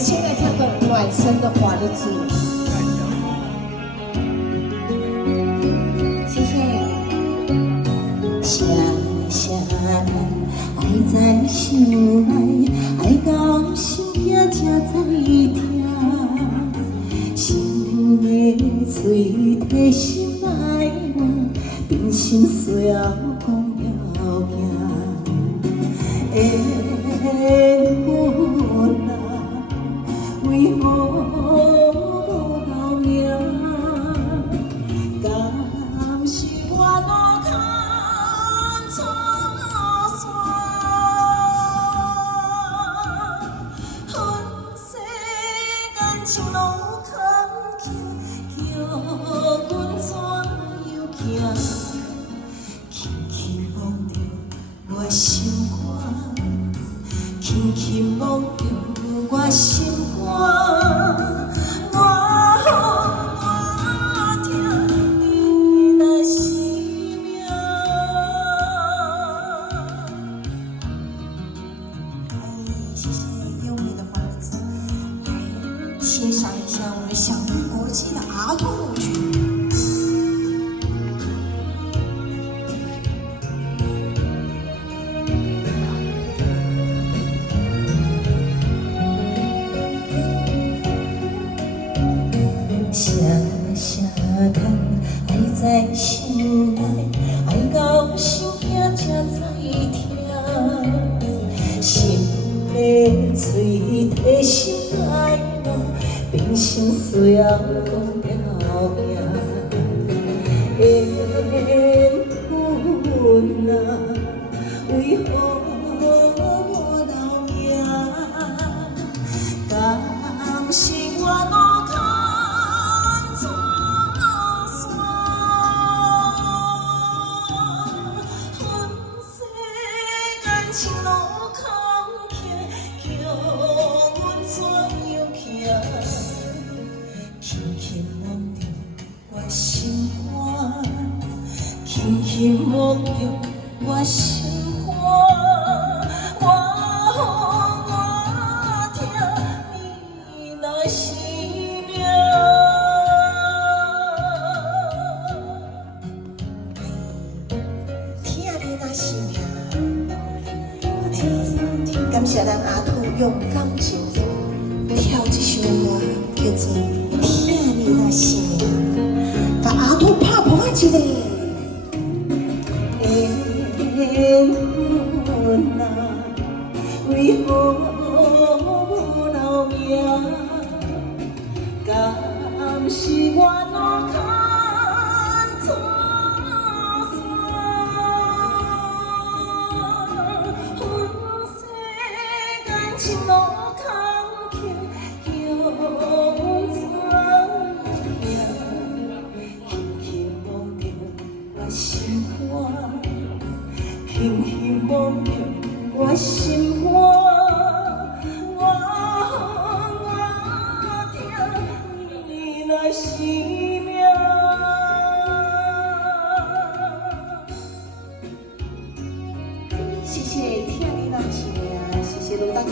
先来跳个暖身的华丽舞。谢谢。谢谢爱在心内，爱到心惊才知痛。心的嘴提心爱我，变心碎后讲了行。缘分啊，为何无留名？敢是我路坎错线？恨世间像路坎坷，叫阮怎样行？轻轻摸着我心肝。轻轻摸着我心肝，我听你那惜命。谢谢优美的华丽子，来欣赏一下我们享誉国际的儿童舞曲。下谈爱在心内，爱到心惊才知痛。心的嘴提心爱我，变心碎后讲了行。缘分啊，为何无留名？敢是我路坎错线？恨世间情路坎坷，叫阮怎样行？轻轻摸着我心肝，轻轻摸着我心肝。我听你那惜命。听你那惜命。感谢咱阿土用感情跳这首歌，叫做《听你那惜命》，把阿土拍破一个。缘分啊，为何无留名？敢是我路坎错线？恨世间情路坎坷，叫阮怎样行？轻轻摸着我心肝，轻轻摸着我心肝。我听你那惜命。谢谢听你那惜命，谢谢卢大哥。